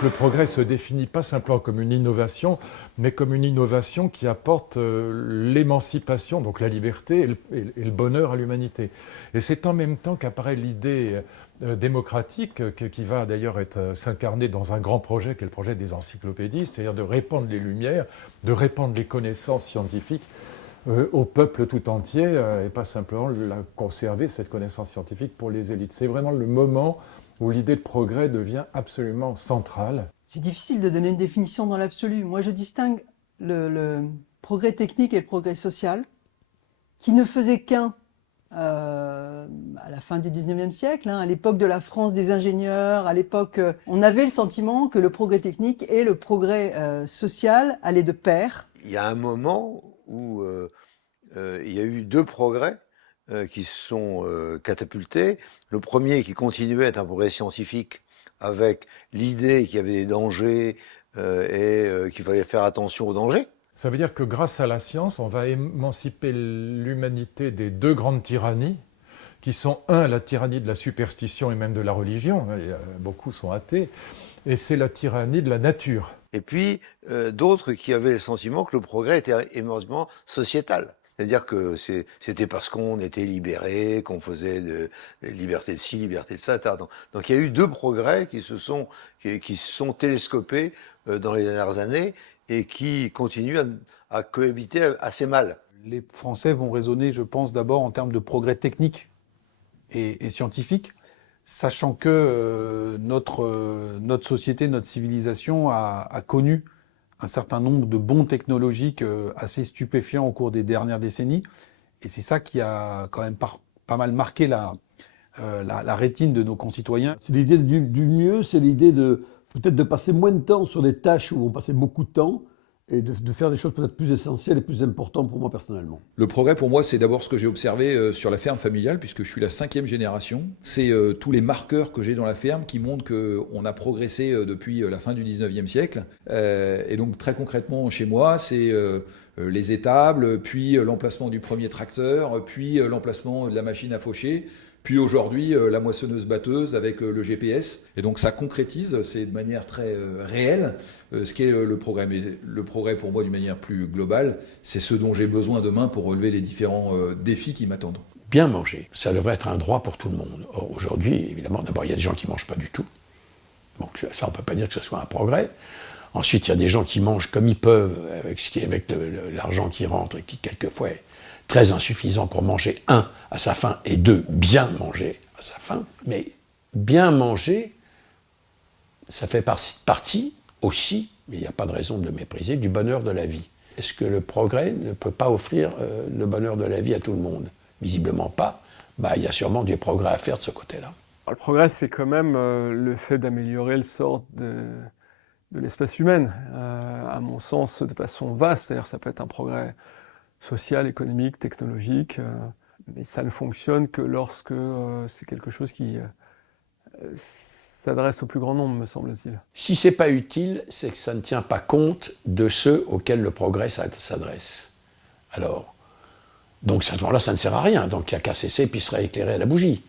Le progrès se définit pas simplement comme une innovation, mais comme une innovation qui apporte l'émancipation, donc la liberté et le bonheur à l'humanité. Et c'est en même temps qu'apparaît l'idée démocratique, qui va d'ailleurs s'incarner dans un grand projet, qui est le projet des encyclopédies, c'est-à-dire de répandre les lumières, de répandre les connaissances scientifiques au peuple tout entier, et pas simplement conserver cette connaissance scientifique pour les élites. C'est vraiment le moment où l'idée de progrès devient absolument centrale. C'est difficile de donner une définition dans l'absolu. Moi, je distingue le progrès technique et le progrès social, qui ne faisaient qu'un à la fin du 19e siècle, à l'époque de la France des ingénieurs, à l'époque, on avait le sentiment que le progrès technique et le progrès social allaient de pair. Il y a un moment où il y a eu deux progrès qui se sont catapultés. Le premier qui continuait à être un progrès scientifique avec l'idée qu'il y avait des dangers et qu'il fallait faire attention aux dangers. Ça veut dire que grâce à la science, on va émanciper l'humanité des deux grandes tyrannies, qui sont, la tyrannie de la superstition et même de la religion, beaucoup sont athées, et c'est la tyrannie de la nature. Et puis d'autres qui avaient le sentiment que le progrès était énormément sociétal. C'est-à-dire que c'était parce qu'on était libéré, qu'on faisait de liberté de ci, liberté de ça, etc. Donc il y a eu deux progrès qui se sont télescopés dans les dernières années et qui continuent à cohabiter assez mal. Les Français vont raisonner, je pense, d'abord en termes de progrès technique et scientifique, sachant que notre société, notre civilisation a connu un certain nombre de bons technologiques assez stupéfiants au cours des dernières décennies. Et c'est ça qui a quand même pas mal marqué la rétine de nos concitoyens. C'est l'idée du mieux, c'est l'idée de peut-être de passer moins de temps sur des tâches où on passait beaucoup de temps et de faire des choses peut-être plus essentielles et plus importantes pour moi personnellement. Le progrès pour moi, c'est d'abord ce que j'ai observé sur la ferme familiale, puisque je suis la 5e génération. C'est tous les marqueurs que j'ai dans la ferme qui montrent qu'on a progressé depuis la fin du 19e siècle. Et donc très concrètement chez moi, c'est les étables, puis l'emplacement du premier tracteur, puis l'emplacement de la machine à faucher, puis aujourd'hui la moissonneuse-batteuse avec le GPS. Et donc ça concrétise, c'est de manière très réelle, ce qu'est le progrès. Mais le progrès pour moi d'une manière plus globale, c'est ce dont j'ai besoin demain pour relever les différents défis qui m'attendent. Bien manger, ça devrait être un droit pour tout le monde. Or aujourd'hui, évidemment, d'abord il y a des gens qui ne mangent pas du tout. Donc ça on ne peut pas dire que ce soit un progrès. Ensuite il y a des gens qui mangent comme ils peuvent, avec l'argent qui rentre et qui quelquefois est très insuffisant pour manger, à sa faim, et bien manger à sa faim. Mais bien manger, ça fait partie aussi, mais il n'y a pas de raison de le mépriser, du bonheur de la vie. Est-ce que le progrès ne peut pas offrir le bonheur de la vie à tout le monde? Visiblement pas. Il y a sûrement du progrès à faire de ce côté-là. Le progrès, c'est quand même le fait d'améliorer le sort de l'espèce humaine, à mon sens, de façon vaste. C'est-à-dire ça peut être un progrès social, économique, technologique, mais ça ne fonctionne que lorsque c'est quelque chose qui s'adresse au plus grand nombre, me semble-t-il. Si c'est pas utile, c'est que ça ne tient pas compte de ceux auxquels le progrès s'adresse. Alors, donc à ce moment-là, ça ne sert à rien. Donc il n'y a qu'à cesser puis se rééclairer à la bougie,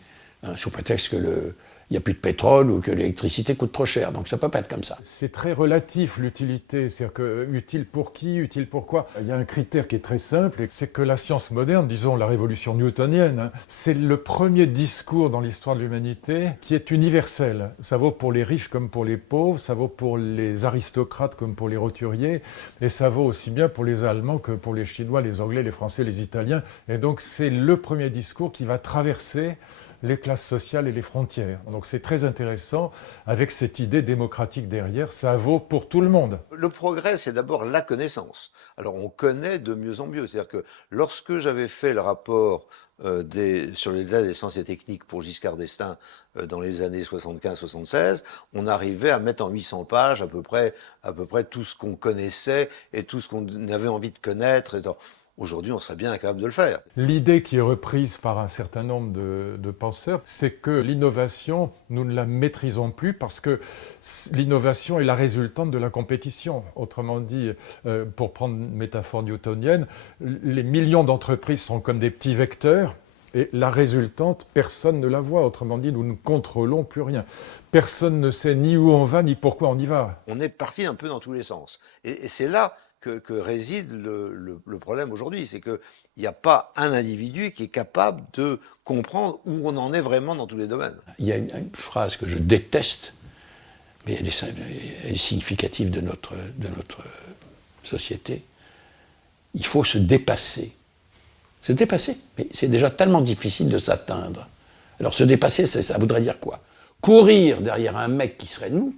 sous prétexte que il n'y a plus de pétrole ou que l'électricité coûte trop cher. Donc ça ne peut pas être comme ça. C'est très relatif l'utilité, c'est-à-dire que utile pour qui, utile pour quoi. Il y a un critère qui est très simple, c'est que la science moderne, disons la révolution newtonienne, c'est le premier discours dans l'histoire de l'humanité qui est universel. Ça vaut pour les riches comme pour les pauvres, ça vaut pour les aristocrates comme pour les roturiers, et ça vaut aussi bien pour les Allemands que pour les Chinois, les Anglais, les Français, les Italiens. Et donc c'est le premier discours qui va traverser les classes sociales et les frontières. Donc c'est très intéressant, avec cette idée démocratique derrière, ça vaut pour tout le monde. Le progrès, c'est d'abord la connaissance. Alors on connaît de mieux en mieux. C'est-à-dire que lorsque j'avais fait le rapport sur l'état des sciences et techniques pour Giscard d'Estaing dans les années 75-76, on arrivait à mettre en 800 pages à peu près tout ce qu'on connaissait et tout ce qu'on avait envie de connaître. Aujourd'hui, on serait bien incapable de le faire. L'idée qui est reprise par un certain nombre de penseurs, c'est que l'innovation, nous ne la maîtrisons plus parce que l'innovation est la résultante de la compétition. Autrement dit, pour prendre une métaphore newtonienne, les millions d'entreprises sont comme des petits vecteurs Et la résultante, personne ne la voit. Autrement dit, nous ne contrôlons plus rien. Personne ne sait ni où on va, ni pourquoi on y va. On est parti un peu dans tous les sens. Et c'est là que réside le problème aujourd'hui. C'est qu'il n'y a pas un individu qui est capable de comprendre où on en est vraiment dans tous les domaines. Il y a une phrase que je déteste, mais elle est significative de notre société. Il faut se dépasser. Se dépasser, mais c'est déjà tellement difficile de s'atteindre. Alors se dépasser, ça voudrait dire quoi? Courir derrière un mec qui serait nous.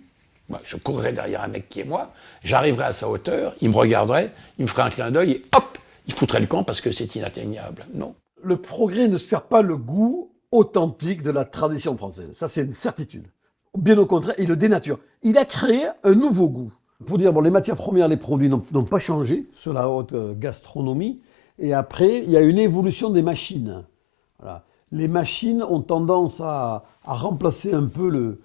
Moi, je courrais derrière un mec qui est moi, j'arriverais à sa hauteur, il me regarderait, il me ferait un clin d'œil et hop, il foutrait le camp parce que c'est inatteignable. Non. Le progrès ne sert pas le goût authentique de la tradition française. Ça, c'est une certitude. Bien au contraire, il le dénature. Il a créé un nouveau goût. Pour dire, bon, les matières premières, les produits n'ont pas changé sur la haute gastronomie. Et après, il y a une évolution des machines. Voilà. Les machines ont tendance à remplacer un peu le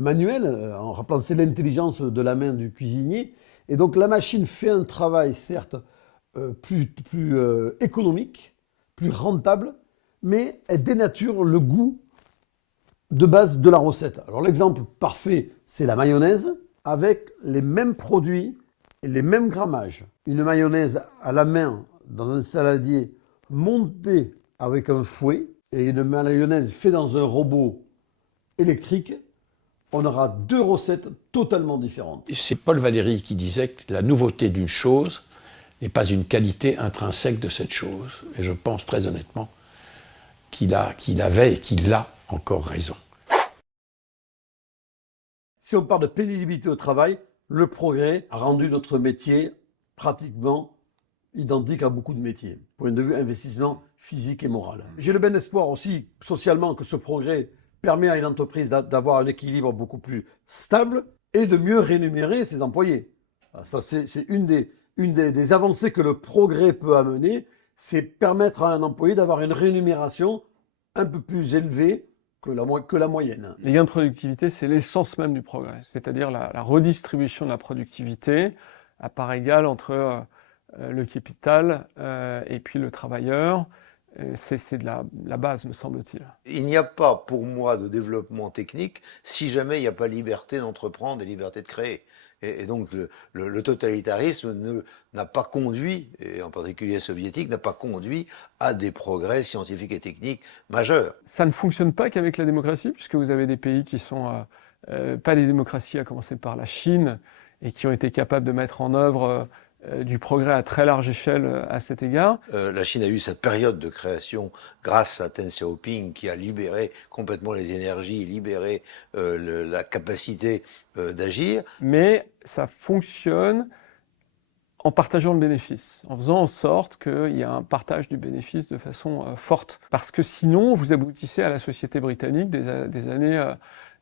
manuel, à remplacer l'intelligence de la main du cuisinier. Et donc la machine fait un travail, certes, plus économique, plus rentable, mais elle dénature le goût de base de la recette. Alors l'exemple parfait, c'est la mayonnaise, avec les mêmes produits et les mêmes grammages. Une mayonnaise à la main dans un saladier montée avec un fouet et une mayonnaise faite dans un robot électrique, on aura deux recettes totalement différentes. C'est Paul Valéry qui disait que la nouveauté d'une chose n'est pas une qualité intrinsèque de cette chose. Et je pense très honnêtement qu'il avait et qu'il a encore raison. Si on parle de pénibilité au travail, le progrès a rendu notre métier pratiquement identique à beaucoup de métiers, point de vue investissement physique et moral. J'ai le bon espoir aussi, socialement, que ce progrès permet à une entreprise d'avoir un équilibre beaucoup plus stable et de mieux rémunérer ses employés. Ça, c'est une des avancées que le progrès peut amener, c'est permettre à un employé d'avoir une rémunération un peu plus élevée que la moyenne. Les gains de productivité, c'est l'essence même du progrès, c'est-à-dire la redistribution de la productivité à part égale entre le capital et puis le travailleur. C'est de la base, me semble-t-il. Il n'y a pas, pour moi, de développement technique si jamais il n'y a pas liberté d'entreprendre et liberté de créer. Et donc le totalitarisme n'a pas conduit, et en particulier soviétique, n'a pas conduit à des progrès scientifiques et techniques majeurs. Ça ne fonctionne pas qu'avec la démocratie, puisque vous avez des pays qui sont pas des démocraties, à commencer par la Chine, et qui ont été capables de mettre en œuvre du progrès à très large échelle à cet égard. La Chine a eu sa période de création grâce à Deng Xiaoping qui a libéré complètement les énergies, libéré la capacité d'agir. Mais ça fonctionne en partageant le bénéfice, en faisant en sorte qu'il y ait un partage du bénéfice de façon forte. Parce que sinon, vous aboutissez à la société britannique des années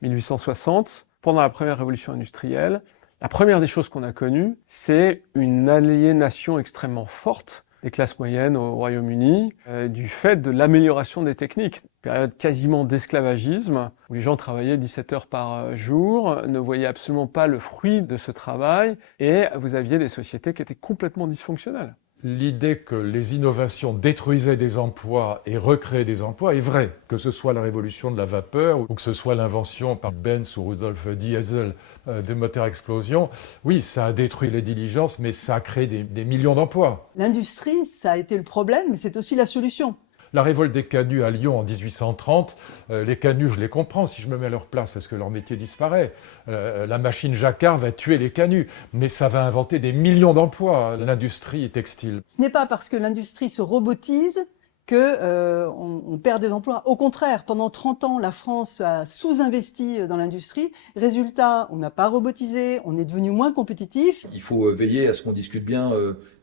1860, pendant la première révolution industrielle. La première des choses qu'on a connues, c'est une aliénation extrêmement forte des classes moyennes au Royaume-Uni, du fait de l'amélioration des techniques. Période quasiment d'esclavagisme, où les gens travaillaient 17 heures par jour, ne voyaient absolument pas le fruit de ce travail, et vous aviez des sociétés qui étaient complètement dysfonctionnelles. L'idée que les innovations détruisaient des emplois et recréaient des emplois est vraie, que ce soit la révolution de la vapeur ou que ce soit l'invention par Benz ou Rudolf Diesel des moteurs à explosion. Oui, ça a détruit les diligences, mais ça a créé des millions d'emplois. L'industrie, ça a été le problème, mais c'est aussi la solution. La révolte des canuts à Lyon en 1830, les canuts, je les comprends si je me mets à leur place parce que leur métier disparaît. La machine Jacquard va tuer les canuts, mais ça va inventer des millions d'emplois, l'industrie textile. Ce n'est pas parce que l'industrie se robotise qu'on perd des emplois. Au contraire, pendant 30 ans, la France a sous-investi dans l'industrie. Résultat, on n'a pas robotisé, on est devenu moins compétitif. Il faut veiller à ce qu'on discute bien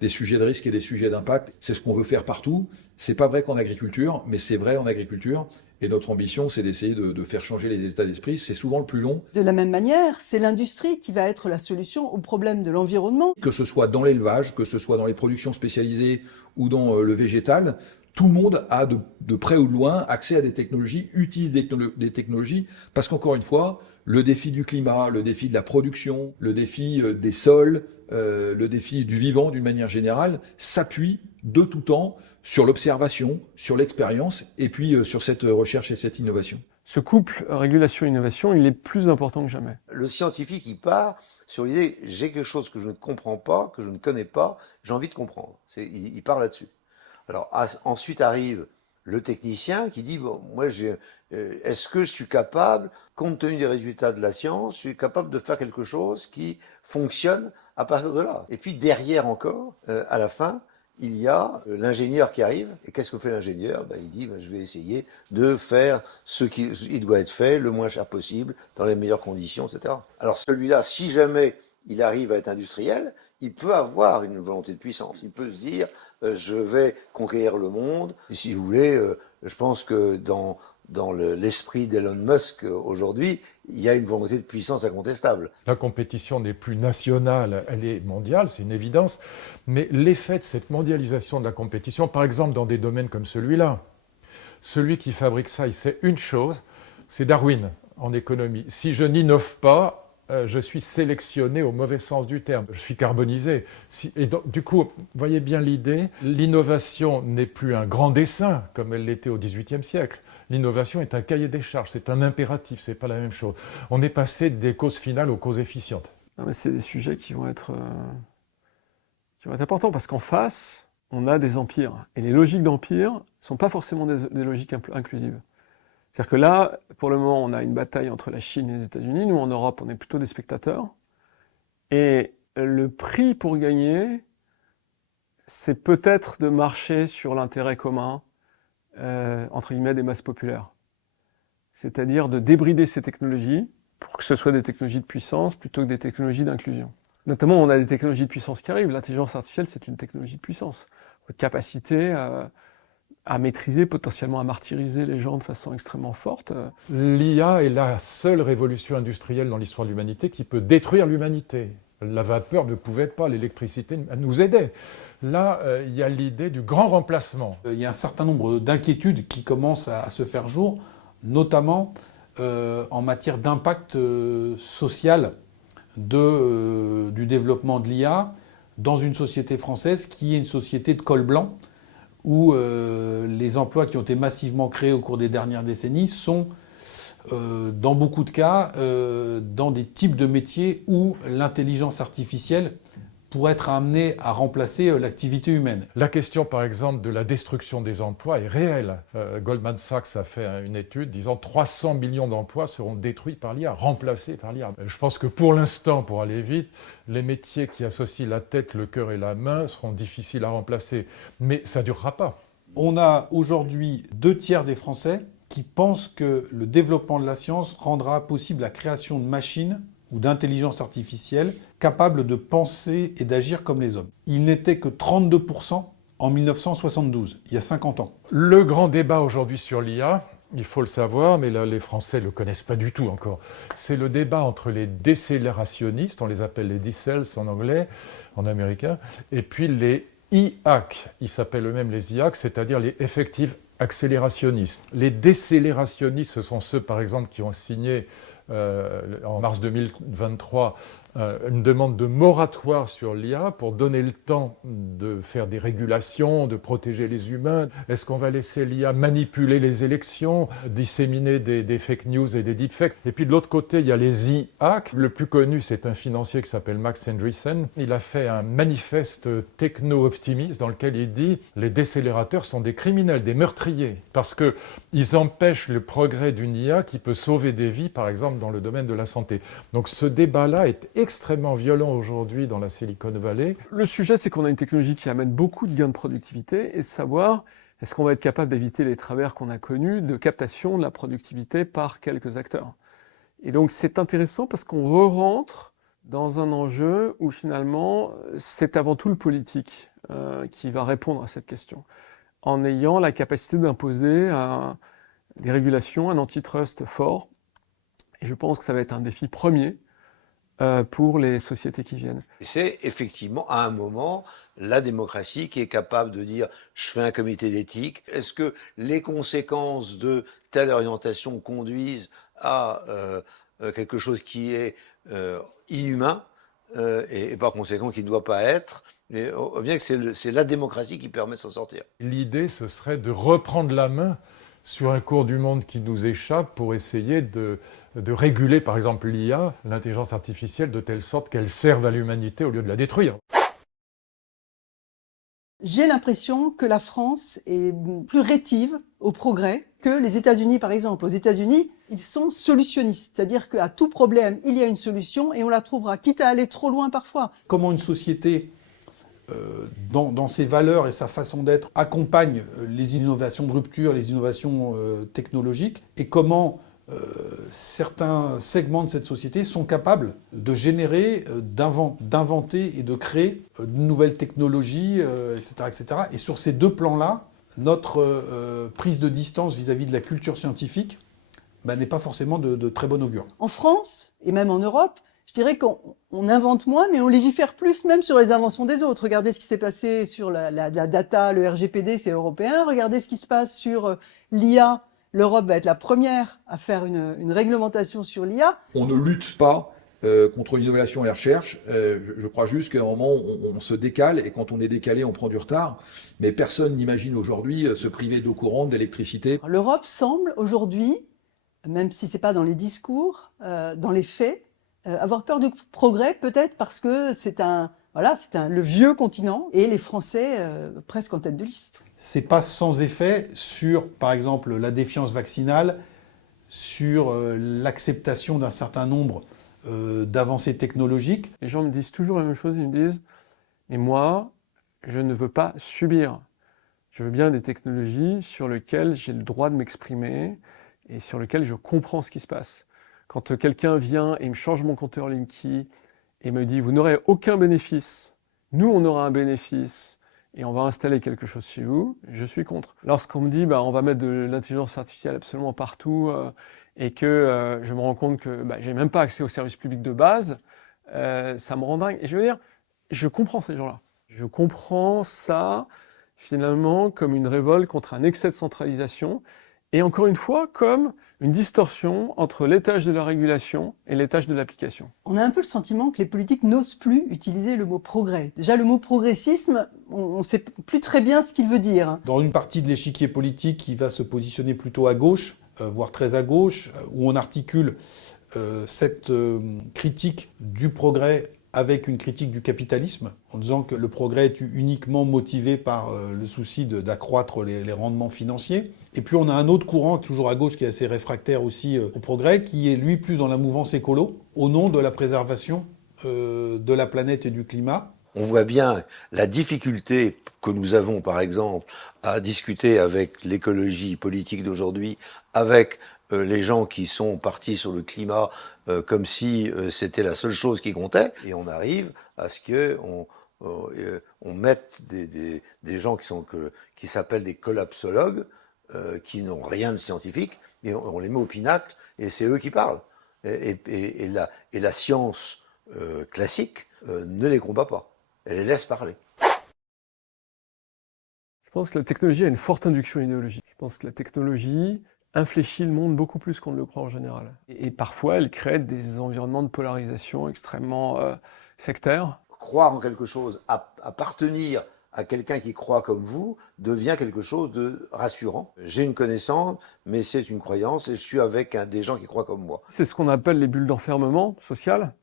des sujets de risque et des sujets d'impact. C'est ce qu'on veut faire partout. C'est pas vrai qu'en agriculture, mais c'est vrai en agriculture. Et notre ambition, c'est d'essayer de faire changer les états d'esprit. C'est souvent le plus long. De la même manière, c'est l'industrie qui va être la solution au problème de l'environnement. Que ce soit dans l'élevage, que ce soit dans les productions spécialisées ou dans le végétal, tout le monde a de près ou de loin accès à des technologies, utilise des technologies, parce qu'encore une fois, le défi du climat, le défi de la production, le défi des sols, le défi du vivant d'une manière générale, s'appuie de tout temps sur l'observation, sur l'expérience, et puis sur cette recherche et cette innovation. Ce couple régulation-innovation, il est plus important que jamais. Le scientifique, il part sur l'idée, j'ai quelque chose que je ne comprends pas, que je ne connais pas, j'ai envie de comprendre. Il part là-dessus. Alors ensuite arrive le technicien qui dit, bon, moi, est-ce que je suis capable, compte tenu des résultats de la science, je suis capable de faire quelque chose qui fonctionne à partir de là. Et puis derrière encore, à la fin, il y a l'ingénieur qui arrive. Et qu'est-ce que fait l'ingénieur? Il dit, je vais essayer de faire ce qui doit être fait le moins cher possible, dans les meilleures conditions, etc. Alors celui-là, si jamais il arrive à être industriel, il peut avoir une volonté de puissance. Il peut se dire, je vais conquérir le monde. Et si vous voulez, je pense que dans l'esprit d'Elon Musk aujourd'hui, il y a une volonté de puissance incontestable. La compétition n'est plus nationale, elle est mondiale, c'est une évidence. Mais l'effet de cette mondialisation de la compétition, par exemple dans des domaines comme celui-là, celui qui fabrique ça, il sait une chose, c'est Darwin en économie. Si je n'innove pas, je suis sélectionné au mauvais sens du terme. Je suis carbonisé. Et donc, du coup, voyez bien l'idée, l'innovation n'est plus un grand dessein comme elle l'était au XVIIIe siècle. L'innovation est un cahier des charges, c'est un impératif, c'est pas la même chose. On est passé des causes finales aux causes efficientes. Non, mais c'est des sujets qui vont être importants parce qu'en face, on a des empires. Et les logiques d'empire ne sont pas forcément des logiques inclusives. C'est-à-dire que là, pour le moment, on a une bataille entre la Chine et les États-Unis. Nous, en Europe, on est plutôt des spectateurs. Et le prix pour gagner, c'est peut-être de marcher sur l'intérêt commun, entre guillemets, des masses populaires. C'est-à-dire de débrider ces technologies pour que ce soit des technologies de puissance plutôt que des technologies d'inclusion. Notamment, on a des technologies de puissance qui arrivent. L'intelligence artificielle, c'est une technologie de puissance. Votre capacité à maîtriser, potentiellement à martyriser les gens de façon extrêmement forte. L'IA est la seule révolution industrielle dans l'histoire de l'humanité qui peut détruire l'humanité. La vapeur ne pouvait pas, l'électricité nous aidait. Là, il y a l'idée du grand remplacement. Il y a un certain nombre d'inquiétudes qui commencent à se faire jour, notamment en matière d'impact social du développement de l'IA dans une société française qui est une société de col blanc, où les emplois qui ont été massivement créés au cours des dernières décennies sont, dans beaucoup de cas, dans des types de métiers où l'intelligence artificielle pourrait être amenée à remplacer l'activité humaine. La question, par exemple, de la destruction des emplois est réelle. Goldman Sachs a fait une étude disant 300 millions d'emplois seront détruits par l'IA, remplacés par l'IA. Je pense que pour l'instant, pour aller vite, les métiers qui associent la tête, le cœur et la main seront difficiles à remplacer. Mais ça ne durera pas. On a aujourd'hui 2/3 des Français qui pensent que le développement de la science rendra possible la création de machines ou d'intelligence artificielle capables de penser et d'agir comme les hommes. Il n'était que 32% en 1972, il y a 50 ans. Le grand débat aujourd'hui sur l'IA, il faut le savoir, mais là les Français ne le connaissent pas du tout encore, c'est le débat entre les décélérationnistes, on les appelle les decels en anglais, en américain, et puis les IAC, ils s'appellent eux-mêmes les IAC, c'est-à-dire les effective accélérationnistes. Les décélérationnistes, ce sont ceux par exemple qui ont signé en mars 2023 une demande de moratoire sur l'IA pour donner le temps de faire des régulations, de protéger les humains. Est-ce qu'on va laisser l'IA manipuler les élections, disséminer des fake news et des deepfakes? Et puis de l'autre côté, il y a les IAC. Le plus connu, c'est un financier qui s'appelle Max Andreessen. Il a fait un manifeste techno-optimiste dans lequel il dit « Les décélérateurs sont des criminels, des meurtriers, parce qu'ils empêchent le progrès d'une IA qui peut sauver des vies, par exemple, dans le domaine de la santé. » Donc ce débat-là est extrêmement violent aujourd'hui dans la Silicon Valley. Le sujet, c'est qu'on a une technologie qui amène beaucoup de gains de productivité et savoir est-ce qu'on va être capable d'éviter les travers qu'on a connus de captation de la productivité par quelques acteurs. Et donc c'est intéressant parce qu'on re-rentre dans un enjeu où finalement c'est avant tout le politique qui va répondre à cette question, en ayant la capacité d'imposer des régulations, un antitrust fort. Et je pense que ça va être un défi premier pour les sociétés qui viennent. C'est effectivement à un moment la démocratie qui est capable de dire je fais un comité d'éthique. Est-ce que les conséquences de telle orientation conduisent à quelque chose qui est inhumain? et par conséquent qui ne doit pas être. Mais bien que c'est la démocratie qui permet de s'en sortir. L'idée, ce serait de reprendre la main sur un cours du monde qui nous échappe pour essayer de réguler, par exemple, l'IA, l'intelligence artificielle, de telle sorte qu'elle serve à l'humanité au lieu de la détruire. J'ai l'impression que la France est plus rétive au progrès que les États-Unis, par exemple. Aux États-Unis, ils sont solutionnistes, c'est-à-dire qu'à tout problème, il y a une solution et on la trouvera, quitte à aller trop loin parfois. Comment une société, dans ses valeurs et sa façon d'être, accompagne les innovations de rupture, les innovations technologiques, et comment certains segments de cette société sont capables de générer, d'inventer et de créer de nouvelles technologies, etc., etc. Et sur ces deux plans-là, notre prise de distance vis-à-vis de la culture scientifique n'est pas forcément de très bon augure. En France, et même en Europe, je dirais qu'on invente moins, mais on légifère plus, même sur les inventions des autres. Regardez ce qui s'est passé sur la data, le RGPD, c'est européen. Regardez ce qui se passe sur l'IA. L'Europe va être la première à faire une réglementation sur l'IA. On ne lutte pas contre l'innovation et la recherche. Je crois juste qu'à un moment, on se décale, et quand on est décalé, on prend du retard. Mais personne n'imagine aujourd'hui se priver d'eau courante, d'électricité. L'Europe semble aujourd'hui, même si ce n'est pas dans les discours, dans les faits, avoir peur du progrès, peut-être parce que c'est le vieux continent, et les Français presque en tête de liste. C'est pas sans effet sur, par exemple, la défiance vaccinale, sur l'acceptation d'un certain nombre d'avancées technologiques. Les gens me disent toujours la même chose, ils me disent « Mais moi, je ne veux pas subir. Je veux bien des technologies sur lesquelles j'ai le droit de m'exprimer et sur lesquelles je comprends ce qui se passe. » Quand quelqu'un vient et me change mon compteur Linky et me dit « Vous n'aurez aucun bénéfice, nous on aura un bénéfice et on va installer quelque chose chez vous », je suis contre. Lorsqu'on me dit on va mettre de l'intelligence artificielle absolument partout et que je me rends compte que j'ai même pas accès aux services publics de base, ça me rend dingue. Et je veux dire, je comprends ces gens-là. Je comprends ça finalement comme une révolte contre un excès de centralisation, et encore une fois, comme une distorsion entre l'étage de la régulation et l'étage de l'application. On a un peu le sentiment que les politiques n'osent plus utiliser le mot progrès. Déjà, le mot progressisme, on ne sait plus très bien ce qu'il veut dire. Dans une partie de l'échiquier politique qui va se positionner plutôt à gauche, voire très à gauche, où on articule cette critique du progrès avec une critique du capitalisme, en disant que le progrès est uniquement motivé par le souci d'accroître les rendements financiers. Et puis on a un autre courant, toujours à gauche, qui est assez réfractaire aussi au progrès, qui est lui plus dans la mouvance écolo, au nom de la préservation de la planète et du climat. On voit bien la difficulté que nous avons, par exemple, à discuter avec l'écologie politique d'aujourd'hui, avec les gens qui sont partis sur le climat comme si c'était la seule chose qui comptait, et on arrive à ce que on mette des gens qui s'appellent des collapsologues, qui n'ont rien de scientifique, et on les met au pinacle, et c'est eux qui parlent. Et la science classique ne les combat pas, elle les laisse parler. Je pense que la technologie a une forte induction idéologique. Je pense que la technologie infléchit le monde beaucoup plus qu'on ne le croit en général. Et parfois, elle crée des environnements de polarisation extrêmement sectaires. Croire en quelque chose, appartenir à quelqu'un qui croit comme vous, devient quelque chose de rassurant. J'ai une connaissance, mais c'est une croyance, et je suis avec des gens qui croient comme moi. C'est ce qu'on appelle les bulles d'enfermement social.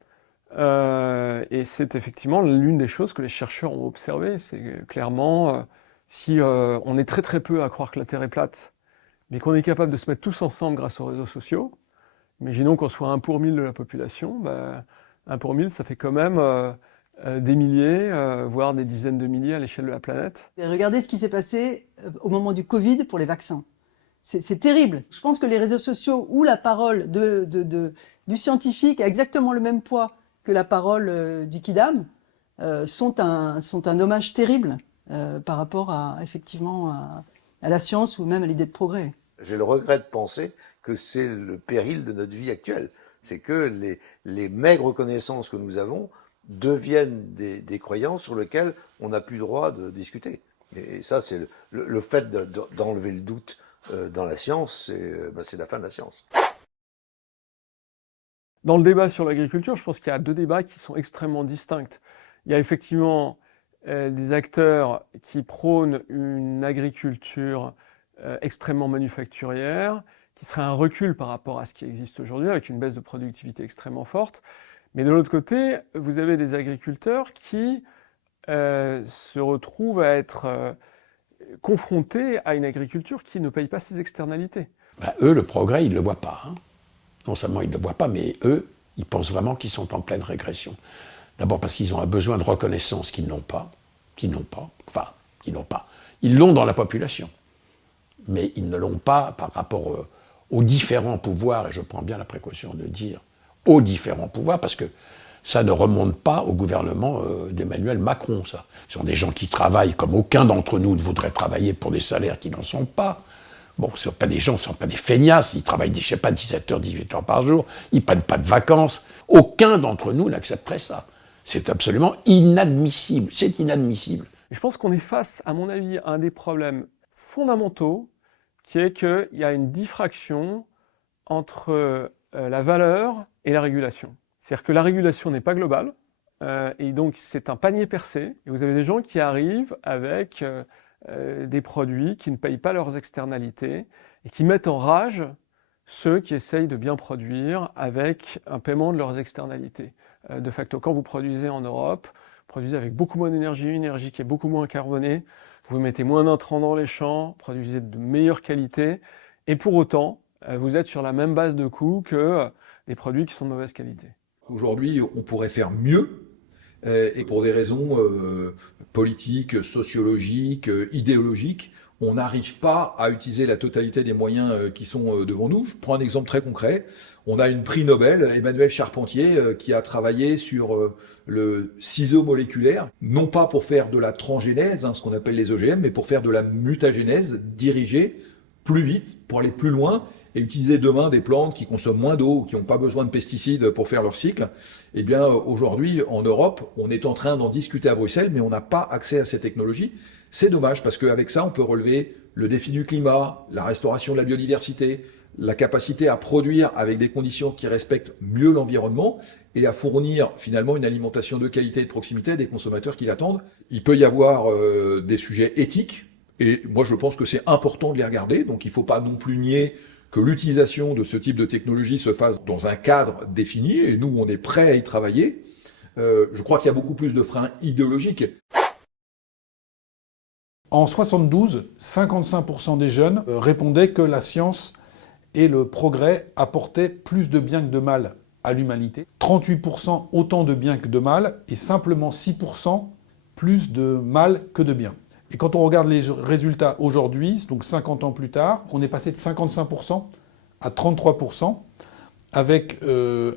Et c'est effectivement l'une des choses que les chercheurs ont observées. C'est clairement, si on est très très peu à croire que la Terre est plate, mais qu'on est capable de se mettre tous ensemble grâce aux réseaux sociaux, imaginons qu'on soit 1 pour 1000 de la population, 1 pour 1000, ça fait quand même des milliers, voire des dizaines de milliers à l'échelle de la planète. Et regardez ce qui s'est passé au moment du Covid pour les vaccins. C'est terrible. Je pense que les réseaux sociaux où la parole du scientifique a exactement le même poids que la parole du kidam sont un hommage terrible par rapport effectivement à la science ou même à l'idée de progrès. J'ai le regret de penser que c'est le péril de notre vie actuelle. C'est que les maigres connaissances que nous avons deviennent des croyances sur lesquelles on n'a plus le droit de discuter. Et ça, c'est le fait d'enlever le doute dans la science, c'est la fin de la science. Dans le débat sur l'agriculture, je pense qu'il y a deux débats qui sont extrêmement distincts. Il y a effectivement des acteurs qui prônent une agriculture extrêmement manufacturière, qui serait un recul par rapport à ce qui existe aujourd'hui, avec une baisse de productivité extrêmement forte. Mais de l'autre côté, vous avez des agriculteurs qui se retrouvent à être confrontés à une agriculture qui ne paye pas ses externalités. Ben, eux, le progrès, ils ne le voient pas. Hein. Non seulement ils ne le voient pas, mais eux, ils pensent vraiment qu'ils sont en pleine régression. D'abord parce qu'ils ont un besoin de reconnaissance qu'ils n'ont pas. Ils l'ont dans la population. Mais ils ne l'ont pas par rapport aux différents pouvoirs, et je prends bien la précaution de dire aux différents pouvoirs, parce que ça ne remonte pas au gouvernement d'Emmanuel Macron, ça. Ce sont des gens qui travaillent comme aucun d'entre nous ne voudrait travailler pour des salaires qui n'en sont pas. Bon, ce ne sont pas des gens, ce ne sont pas des feignasses, ils travaillent, je ne sais pas, 17 heures, 18 heures par jour, ils ne prennent pas de vacances. Aucun d'entre nous n'accepterait ça. C'est absolument inadmissible, c'est inadmissible. Je pense qu'on est face, à mon avis, à un des problèmes fondamentaux, qui est qu'il y a une diffraction entre la valeur et la régulation. C'est-à-dire que la régulation n'est pas globale, et donc c'est un panier percé, et vous avez des gens qui arrivent avec des produits qui ne payent pas leurs externalités, et qui mettent en rage ceux qui essayent de bien produire avec un paiement de leurs externalités. De facto, quand vous produisez en Europe, vous produisez avec beaucoup moins d'énergie, une énergie qui est beaucoup moins carbonée, vous mettez moins d'intrants dans les champs, produisez de meilleure qualité, et pour autant, vous êtes sur la même base de coûts que des produits qui sont de mauvaise qualité. Aujourd'hui, on pourrait faire mieux, et pour des raisons politiques, sociologiques, idéologiques, on n'arrive pas à utiliser la totalité des moyens qui sont devant nous. Je prends un exemple très concret. On a une prix Nobel, Emmanuel Charpentier, qui a travaillé sur le ciseau moléculaire, non pas pour faire de la transgénèse, ce qu'on appelle les OGM, mais pour faire de la mutagénèse dirigée plus vite, pour aller plus loin, et utiliser demain des plantes qui consomment moins d'eau, qui n'ont pas besoin de pesticides pour faire leur cycle. Eh bien, aujourd'hui, en Europe, on est en train d'en discuter à Bruxelles, mais on n'a pas accès à ces technologies. C'est dommage, parce qu'avec ça, on peut relever le défi du climat, la restauration de la biodiversité, la capacité à produire avec des conditions qui respectent mieux l'environnement et à fournir finalement une alimentation de qualité et de proximité à des consommateurs qui l'attendent. Il peut y avoir des sujets éthiques, et moi je pense que c'est important de les regarder, donc il ne faut pas non plus nier que l'utilisation de ce type de technologie se fasse dans un cadre défini, et nous on est prêts à y travailler. Je crois qu'il y a beaucoup plus de freins idéologiques. En 72, 55% des jeunes répondaient que la science et le progrès apportaient plus de bien que de mal à l'humanité. 38% autant de bien que de mal, et simplement 6% plus de mal que de bien. Et quand on regarde les résultats aujourd'hui, donc 50 ans plus tard, on est passé de 55% à 33%, avec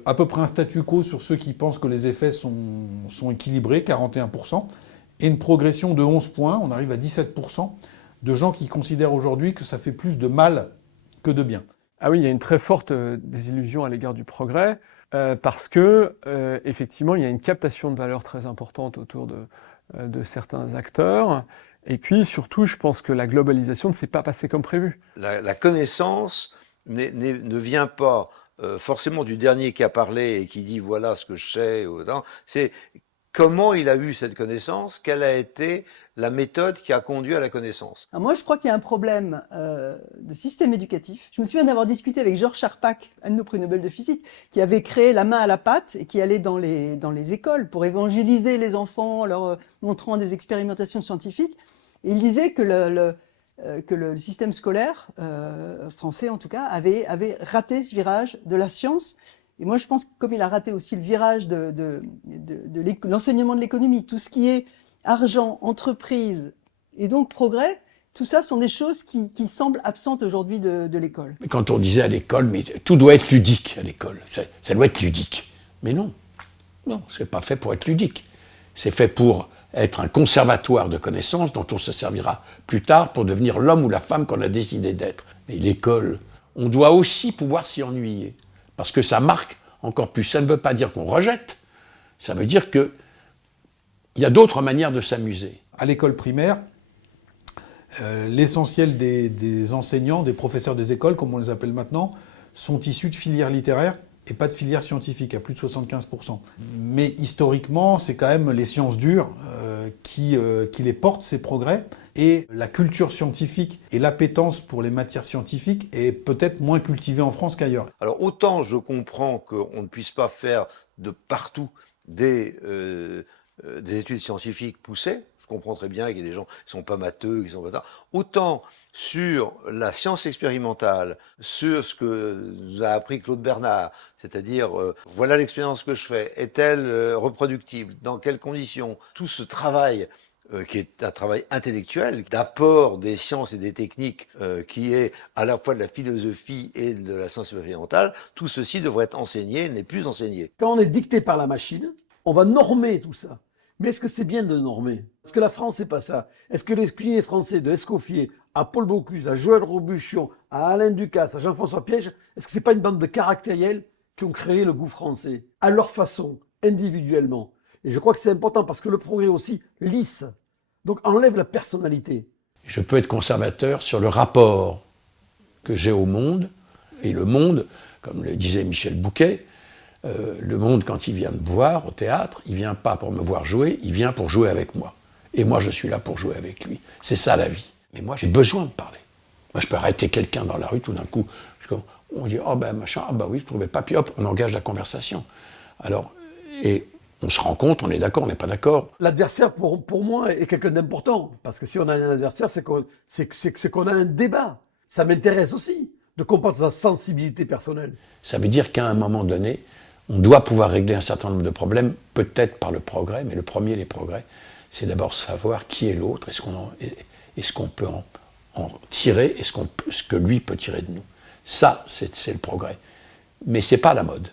à peu près un statu quo sur ceux qui pensent que les effets sont équilibrés, 41%, et une progression de 11 points, on arrive à 17% de gens qui considèrent aujourd'hui que ça fait plus de mal que de bien. Ah oui, il y a une très forte désillusion à l'égard du progrès, parce que, effectivement, il y a une captation de valeur très importante autour de certains acteurs. Et puis, surtout, je pense que la globalisation ne s'est pas passée comme prévu. La connaissance ne vient pas forcément du dernier qui a parlé et qui dit voilà ce que je sais. C'est comment il a eu cette connaissance, quelle a été la méthode qui a conduit à la connaissance. Alors moi, je crois qu'il y a un problème de système éducatif. Je me souviens d'avoir discuté avec Georges Charpak, un de nos prix Nobel de physique, qui avait créé la main à la pâte et qui allait dans les écoles pour évangéliser les enfants, leur montrant des expérimentations scientifiques. Et il disait que le système scolaire, français en tout cas, avait raté ce virage de la science. Et moi, je pense que comme il a raté aussi le virage de l'enseignement de l'économie, tout ce qui est argent, entreprise et donc progrès, tout ça sont des choses qui semblent absentes aujourd'hui de l'école. Quand on disait à l'école, mais tout doit être ludique à l'école, ça doit être ludique. Mais non, c'est pas fait pour être ludique. C'est fait pour être un conservatoire de connaissances dont on se servira plus tard pour devenir l'homme ou la femme qu'on a décidé d'être. Mais l'école, on doit aussi pouvoir s'y ennuyer. Parce que ça marque encore plus. Ça ne veut pas dire qu'on rejette, ça veut dire qu'il y a d'autres manières de s'amuser. À l'école primaire, l'essentiel des enseignants, des professeurs des écoles, comme on les appelle maintenant, sont issus de filières littéraires et pas de filière scientifique, à plus de 75%. Mais historiquement, c'est quand même les sciences dures qui les portent, ces progrès. Et la culture scientifique et l'appétence pour les matières scientifiques est peut-être moins cultivée en France qu'ailleurs. Alors autant je comprends qu'on ne puisse pas faire de partout des études scientifiques poussées, je comprends très bien qu'il y a des gens qui sont pas matheux, qui sont pas ça. Autant sur la science expérimentale, sur ce que nous a appris Claude Bernard, c'est-à-dire voilà l'expérience que je fais, est-elle reproductible, dans quelles conditions, tout ce travail qui est un travail intellectuel, d'apport des sciences et des techniques, qui est à la fois de la philosophie et de la science expérimentale, tout ceci devrait être enseigné, n'est plus enseigné. Quand on est dicté par la machine, on va normer tout ça. Mais est-ce que c'est bien de normer? Est-ce que la France, c'est pas ça? Est-ce que les cuisiniers français de Escoffier à Paul Bocuse, à Joël Robuchon, à Alain Ducasse, à Jean-François Piège, est-ce que c'est pas une bande de caractériels qui ont créé le goût français, à leur façon, individuellement? Et je crois que c'est important parce que le progrès aussi lisse, donc enlève la personnalité. Je peux être conservateur sur le rapport que j'ai au monde, et le monde, comme le disait Michel Bouquet, le monde, quand il vient me voir au théâtre, il vient pas pour me voir jouer, il vient pour jouer avec moi. Et moi, je suis là pour jouer avec lui. C'est ça la vie. Mais moi, j'ai besoin de parler. Moi, je peux arrêter quelqu'un dans la rue, tout d'un coup, on dit « Oh ben machin, ah ben oui, je trouvais pas », puis hop, on engage la conversation. Alors, et on se rend compte, on est d'accord, on n'est pas d'accord. L'adversaire, pour moi, est quelqu'un d'important. Parce que si on a un adversaire, c'est qu'on a un débat. Ça m'intéresse aussi, de comprendre sa sensibilité personnelle. Ça veut dire qu'à un moment donné, on doit pouvoir régler un certain nombre de problèmes, peut-être par le progrès, mais le premier, les progrès, c'est d'abord savoir qui est l'autre, est-ce qu'on peut en tirer, ce que lui peut tirer de nous. Ça, c'est le progrès. Mais c'est pas la mode.